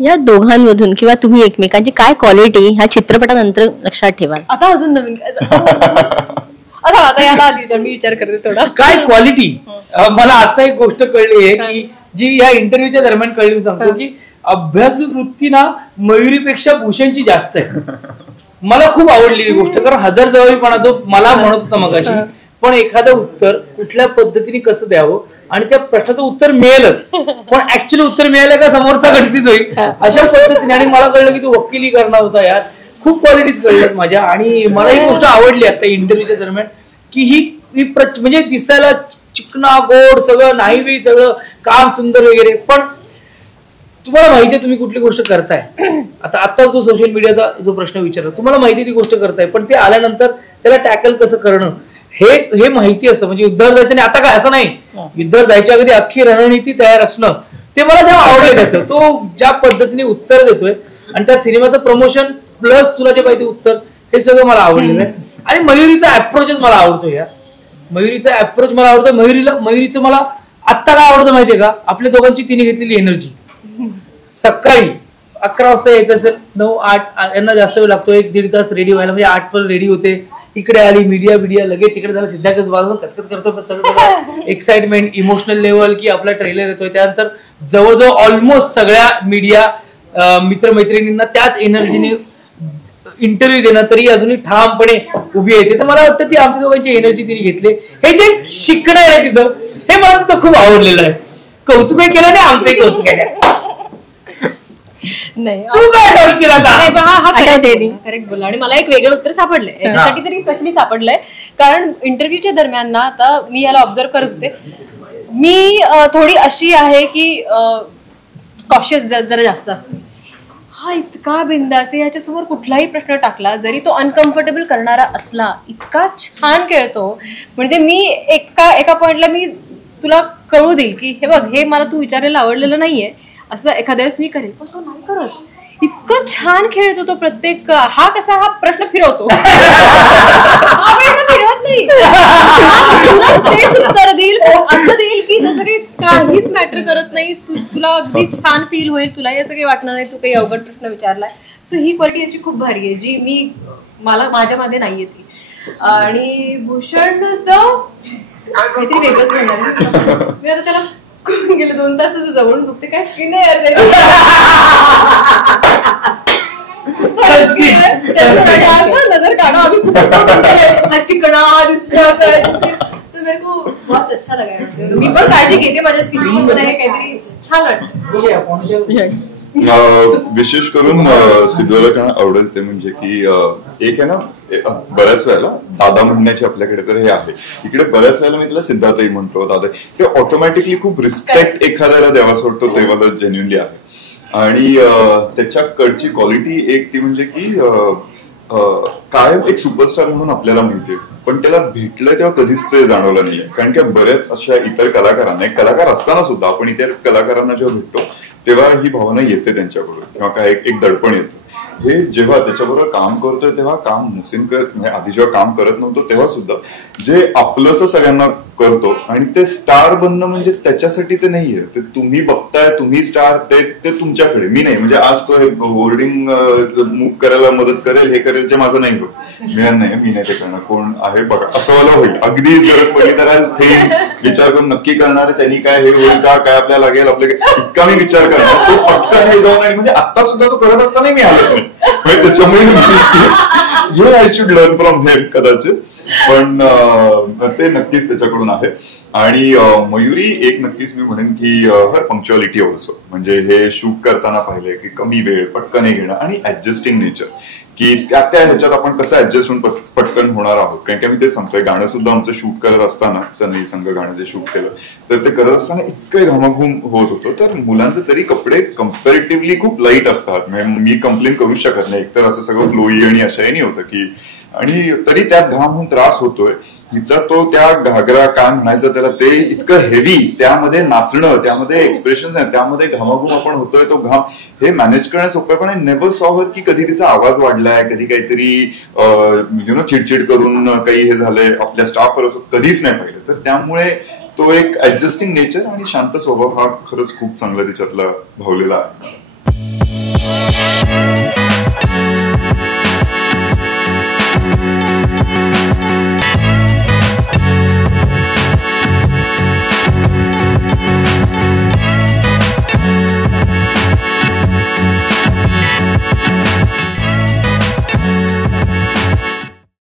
या दोघांमधून किंवा तुम्ही एकमेकांची काय क्वालिटी ह्या चित्रपटानंतर लक्षात ठेवाल? आता अजून नवीन आता याला आधी मी विचार करते थोडा. काय क्वालिटी? मला आता एक गोष्ट कळली आहे की जी या इंटरव्ह्यूच्या दरम्यान कळली, सांगतो की अभ्यास वृत्ती ना मयुरीपेक्षा भूषणची जास्त आहे. मला खूप आवडली ही गोष्ट, कारण हजार जवळपणा जो मला म्हणत होता मगाशी, पण एखादं उत्तर कुठल्या पद्धतीने कसं द्यावं आणि त्या प्रश्नाचं उत्तर मिळेलच, पण ऍक्च्युअली उत्तर मिळालं का समोरचा गणतीच होईल अशा पद्धतीने. आणि मला कळलं की तू वकिली करणार होता यार. खूप क्वालिटीज कळल्यात माझ्या. आणि मला ही गोष्ट आवडली आता इंटरव्ह्यूच्या दरम्यान की ही म्हणजे दिसायला चिकना गोड सगळं नाही बी, सगळं काम सुंदर वगैरे, पण तुम्हाला माहिती आहे तुम्ही कुठली गोष्ट करताय. आता जो सोशल मीडियाचा जो प्रश्न विचारला, तुम्हाला माहिती ती गोष्ट करताय, पण ते आल्यानंतर त्याला टॅकल कसं करणं हे माहिती असतं. म्हणजे युद्धावर जायचं नाही आता काय असं नाही, युद्धावर जायच्या अगदी अख्खी रणनीती तयार असणं ते मला जेव्हा आवडलं. त्याचं तो ज्या पद्धतीने उत्तर देतोय आणि त्या सिनेमाचं प्रमोशन प्लस तुला जे पाहिजे उत्तर, हे सगळं मला आवडलेलं आहे. आणि मयुरीचा अप्रोचच मला आवडतो. यार मयुरीचा अप्रोच मला आवडतो. मयुरीचं मला आत्ता काय आवडतं माहितीये का? आपल्या दोघांची तिने घेतलेली एनर्जी. सकाळी 11 वाजता यायचं असेल, 9-8 यांना जास्त वेळ लागतो, 1-1.5 तास रेडी व्हायला, म्हणजे 8 पर्यंत रेडी होते. इकडे आली मीडिया लगेच तिकडे झालं, सिद्धार्थच बाजूला कचकच करतो, एक्साइटमेंट इमोशनल लेवल की आपला ट्रेलर येतोय. त्यानंतर जवळजवळ ऑलमोस्ट सगळ्या मीडिया मित्रमैत्रिणींना त्याच एनर्जीने इंटरव्ह्यू देणं, तरी अजूनही ठामपणे उभी येते. तर मला वाटतं ती आमच्या दोघांची एनर्जी तिने घेतली. हे जे शिकणं आहे तिचं, हे मला तिचं खूप आवडलेलं आहे. कौतुक केलं नाही, आमचंही कौतुक आहे. नाही तू काय करशील आता? करेक्ट बोलला. आणि मला एक वेगळं उत्तर सापडलंय याच्यासाठी तरी स्पेशली सापडलंय, कारण इंटरव्ह्यूच्या दरम्यान ना आता मी याला ऑब्झर्व करत होते, मी थोडी अशी आहे की कॉशियस जरा जास्त असते. हा इतका बिंदास आहे, ह्याच्यासमोर कुठलाही प्रश्न टाकला जरी तो अनकम्फर्टेबल करणारा असला, इतका छान खेळतो. म्हणजे मी एका पॉइंटला मी तुला कळू देईल की हे बघ, हे मला तू विचारायला आवडलेलं नाहीये, असं एखाद्या वेळेस मी करेल, पण तो नाही करत. इतकं छान खेळतो तो. प्रत्येक हा कसा हा प्रश्न फिरवतो, हा प्रश्न फिरवत नाही, तेच उत्तर देईल, असं देईल की जसं काही काहीच मॅटर करत नाही. तुला अगदी छान फील होईल, तुलाही असं काही वाटणार नाही तू काही अवघड प्रश्न विचारलाय. सो ही क्वालिटी याची खूप भारी आहे, जी मला माझ्यामध्ये नाहीये ती. आणि भूषणचं काहीतरी वेगळंच म्हणणार मी आता. त्याला गेले 2 तास जवळून बघते, काय स्क्रीन आहे यार नजर काढा, आम्ही चिकणा दिसतो. मेरे को बहुत अच्छा लगा. मी पण काळजी घेते माझ्या स्किन, मला हे काहीतरी छान वाटतं. विशेष करून सिद्धूला काय आवडेल ते म्हणजे की एक आहे ना, बऱ्याच वेळेला दादा म्हणण्याची आपल्याकडे तर हे आहे, इकडे बऱ्याच वेळेला मी तिला सिद्धार्थही म्हणतो दादा, ते ऑटोमॅटिकली खूप रिस्पेक्ट एखाद्याला द्यावाच वाटतो, ते मला जेन्युइनली आहे. आणि त्याच्याकडची क्वालिटी एक ती म्हणजे की कायम एक सुपरस्टार म्हणून आपल्याला मिळते, पण त्याला भेटलं तेव्हा कधीच ते जाणवलं नाहीये. कारण की बऱ्याच अशा इतर कलाकारांना, कलाकार असताना सुद्धा आपण इतर कलाकारांना जेव्हा भेटतो तेव्हा ही भावना येते त्यांच्याकडून, किंवा काय एक दडपण येतं. हे जेव्हा त्याच्याबरोबर काम करतोय तेव्हा काम नसेल म्हणजे आधी जेव्हा काम करत नव्हतं तेव्हा सुद्धा जे आपलंसं सगळ्यांना करतो, आणि ते स्टार बनणं म्हणजे त्याच्यासाठी ते नाहीये, ते तुम्ही बघताय, तुम्ही स्टार, ते तुमच्याकडे. मी नाही, म्हणजे आज तो हे बोर्डिंग मूव्ह करायला मदत करेल, हे करेल, जे माझं नाही होत, मी नाही ते करणार, कोण आहे बघा असं मला होईल. अगदीच गरज पडली तर ते विचार करून नक्की करणार, त्यांनी काय हे होईल का, काय आपल्याला लागेल, आपले इतका मी विचार करणार, तो पटकन हे जाऊन. आणि म्हणजे आता सुद्धा तो करत असताना मी आलो, त्याच्यामुळे आय शुड लर्न फ्रॉम हेम कदाचित, पण ते नक्कीच त्याच्याकडून आहे. आणि मयुरी एक नक्कीच मी म्हणेन की हर पंक्च्युअलिटी ऑल्सो, म्हणजे हे शूट करताना पाहिलंय की कमी वेळ, पटकन हे घेणं, आणि ऍडजस्टिंग नेचर, की त्या ह्याच्यात आपण कसं ऍडजस्ट होऊन पटकन होणार आहोत. कारण की मी ते सांगतोय, गाणं सुद्धा आमचं शूट करत असताना, सनई संघ गाणं जे शूट केलं तर ते करत असताना इतकं घामाघूम होत होतं. तर मुलांचे तरी कपडे कम्पॅरेटिव्हली खूप लाईट असतात, मी कंप्लेन करू शकत नाही, एकतर असं सगळं फ्लोई आणि अशाही नाही होतं की, आणि तरी त्यात घाम होऊन त्रास होतोय. हिचा तो त्या घागरा काय म्हणायचं त्याला, ते इतकं हेवी, त्यामध्ये नाचणं, त्यामध्ये एक्सप्रेशन आहे, त्यामध्ये घामाघूम आपण होतोय, तो घाम हे मॅनेज करणं सोपं आहे. पण आय नेव्हर सॉ हर की कधी तिचा आवाज वाढलाय, कधी काहीतरी चिडचिड करून काही हे झालंय आपल्या स्टाफवर, असं कधीच नाही पाहिलं. तर त्यामुळे तो एक ऍडजस्टिंग नेचर आणि शांत स्वभाव हा खरंच खूप चांगला तिच्यातला भावलेला आहे. आहे.